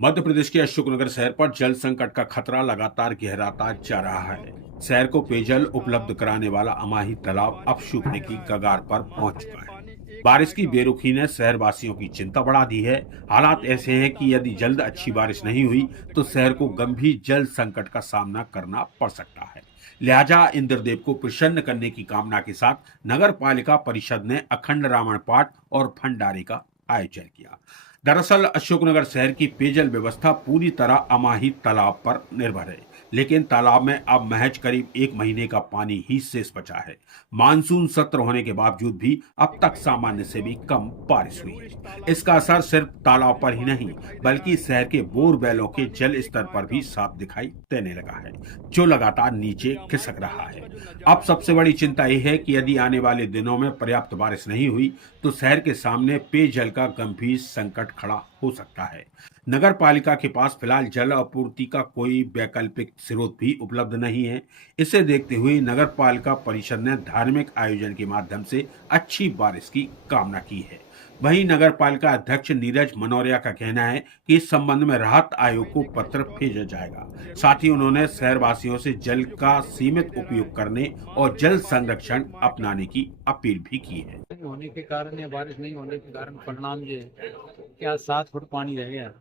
मध्य प्रदेश के अशोकनगर शहर पर जल संकट का खतरा लगातार गहराता जा रहा है। शहर को पेयजल उपलब्ध कराने वाला अमाही तालाब अब सूखने की कगार पर पहुंच चुका है। बारिश की बेरुखी ने शहर वासियों की चिंता बढ़ा दी है। हालात ऐसे हैं कि यदि जल्द अच्छी बारिश नहीं हुई तो शहर को गंभीर जल संकट का सामना करना पड़ सकता है। लिहाजा इंद्रदेव को प्रसन्न करने की कामना के साथ नगर पालिका परिषद ने अखंड रावण पाठ और भंडारे का आयोजन किया। दरअसल अशोकनगर शहर की पेयजल व्यवस्था पूरी तरह अमाही तालाब पर निर्भर है, लेकिन तालाब में अब महज करीब 1 महीने का पानी ही शेष बचा है। मानसून सत्र होने के बावजूद भी अब तक सामान्य से भी कम बारिश हुई है। इसका असर सिर्फ तालाब पर ही नहीं बल्कि शहर के बोरवेलों के जल स्तर पर भी साफ दिखाई देने लगा है, जो लगातार नीचे खिसक रहा है। अब सबसे बड़ी चिंता यह है कि यदि आने वाले दिनों में पर्याप्त बारिश नहीं हुई तो शहर के सामने पेयजल का गंभीर संकट खड़ा हो सकता है। नगर पालिका के पास फिलहाल जल आपूर्ति का कोई वैकल्पिक स्रोत भी उपलब्ध नहीं है। इसे देखते हुए नगर पालिका परिषद ने धार्मिक आयोजन के माध्यम से अच्छी बारिश की कामना की है। वहीं नगर पालिका अध्यक्ष नीरज मनोरिया का कहना है कि इस संबंध में राहत आयोग को पत्र भेजा जाएगा। साथ ही उन्होंने शहरवासियों से जल का सीमित उपयोग करने और जल संरक्षण अपनाने की अपील भी की है। होने के कारण या बारिश नहीं होने के कारण परिणाम ये है कि आज 7 फुट पानी रह गया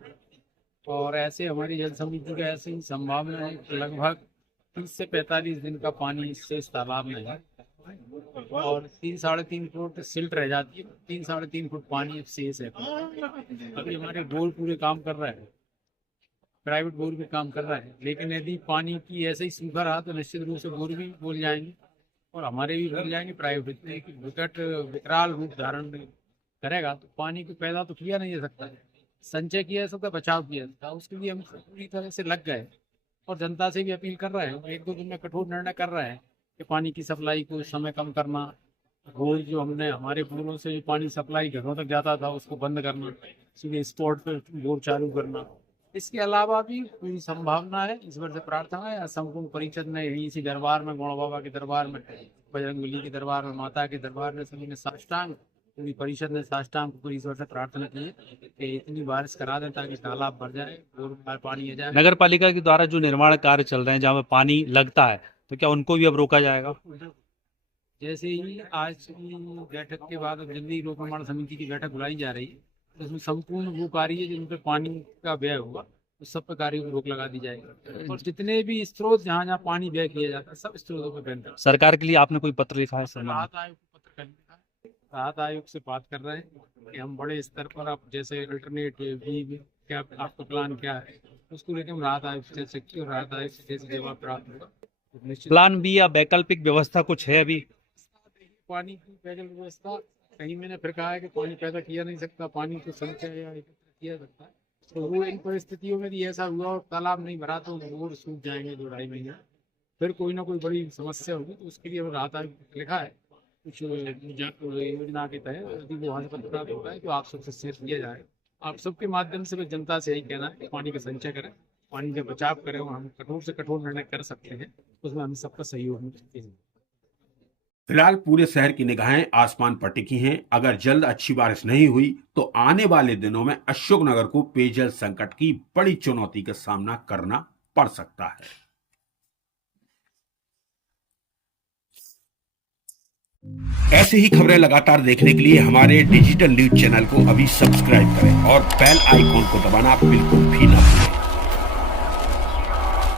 और ऐसे हमारी जल समिति का ऐसी ही संभावना है कि लगभग 30 से 45 दिन का पानी इससे इस तालाब में है और 3-3.5 फुट सिल्ट रह जाती है। 3-3.5 फुट पानी अब शेष है। अभी हमारे बोर पूरे काम कर रहा है, प्राइवेट बोर भी काम कर रहा है, लेकिन यदि पानी की ऐसे ही सूखा रहा तो निश्चित रूप से बोर भी बोल जाएंगे और हमारे भी भूल जाएंगे। प्राइवेट विकट विकराल रूप धारण करेगा तो पानी को पैदा तो किया नहीं जा सकता है, संचय किया जा सकता, बचाव किया जा सकता। उसके लिए हम पूरी तरह से लग गए और जनता से भी अपील कर रहे हैं, 1-2 दिन में कठोर निर्णय कर रहे हैं कि पानी की सप्लाई को समय कम करना, रोज जो हमने हमारे बोरों से जो पानी सप्लाई घरों तक जाता था उसको बंद करना, सीधे स्पॉट पर बोर चालू करना। इसके अलावा भी पूरी संभावना है, ईश्वर से प्रार्थना है। संपूर्ण परिषद ने इसी दरबार में, गौड़ बाबा के दरबार में, बजरंगबली के दरबार में, माता के दरबार में सभी ने साष्टांग, पूरी परिषद ने साष्टांग को ईश्वर से प्रार्थना की है कि इतनी बारिश करा दें ताकि तालाब भर जाए और पानी आ जाए। नगर पालिका के द्वारा जो निर्माण कार्य चल रहे हैं जहाँ पे पानी लगता है तो क्या उनको भी अब रोका जाएगा? जैसे ही आज की बैठक के बाद अब जल्दी लोक निर्माण समिति की बैठक बुलाई जा रही है, उसमें संपूर्ण वो कार्य जिन पे पानी का व्यय होगा उस सब पे कार्यों को रोक लगा दी जाएगी और जितने भी स्रोत जहाँ जहाँ पानी व्यय किया जाता है सब स्रोतों पर बैन कर। सरकार के लिए आपने कोई पत्र लिखा है? राहत आयोग को पत्र कर लिखा है, राहत आयोग से बात कर रहे हैं कि हम बड़े स्तर पर आप जैसे अल्टरनेट भी क्या आपका प्लान क्या है उसको लेकर हम राहत आयोग से चर्चा की और राहत आयोग से जैसे जवाब प्राप्त होगा निश्चित। प्लान बी या वैकल्पिक व्यवस्था कुछ है अभी? पानी की वैकल्पिक व्यवस्था कहीं मैंने फिर कहा है कि पानी पैदा किया नहीं सकता, पानी को संचय या एकत्र किया सकता है। तो वो इन परिस्थितियों में भी ऐसा हुआ और तालाब नहीं भरा तो बोर सूख जाएंगे 2-2.5 महीने, फिर कोई ना कोई बड़ी समस्या होगी। तो उसके लिए राहत आयोग लिखा है कुछ योजना के तहत यदि वो वहाँ से पत्र प्राप्त होता है तो आप सबसे शेयर किया जाए। आप सबके माध्यम से जनता से यही कहना है कि पानी का संचय करें, पानी का बचाव करें और हम कठोर से कठोर निर्णय कर सकते हैं, उसमें हम सबका सहयोग होना चाहिए। फिलहाल पूरे शहर की निगाहें आसमान पर टिकी हैं। अगर जल्द अच्छी बारिश नहीं हुई तो आने वाले दिनों में अशोकनगर को पेयजल संकट की बड़ी चुनौती का सामना करना पड़ सकता है। ऐसे ही खबरें लगातार देखने के लिए हमारे डिजिटल न्यूज चैनल को अभी सब्सक्राइब करें और बेल आइकॉन को दबाना बिल्कुल भी ना भूलें।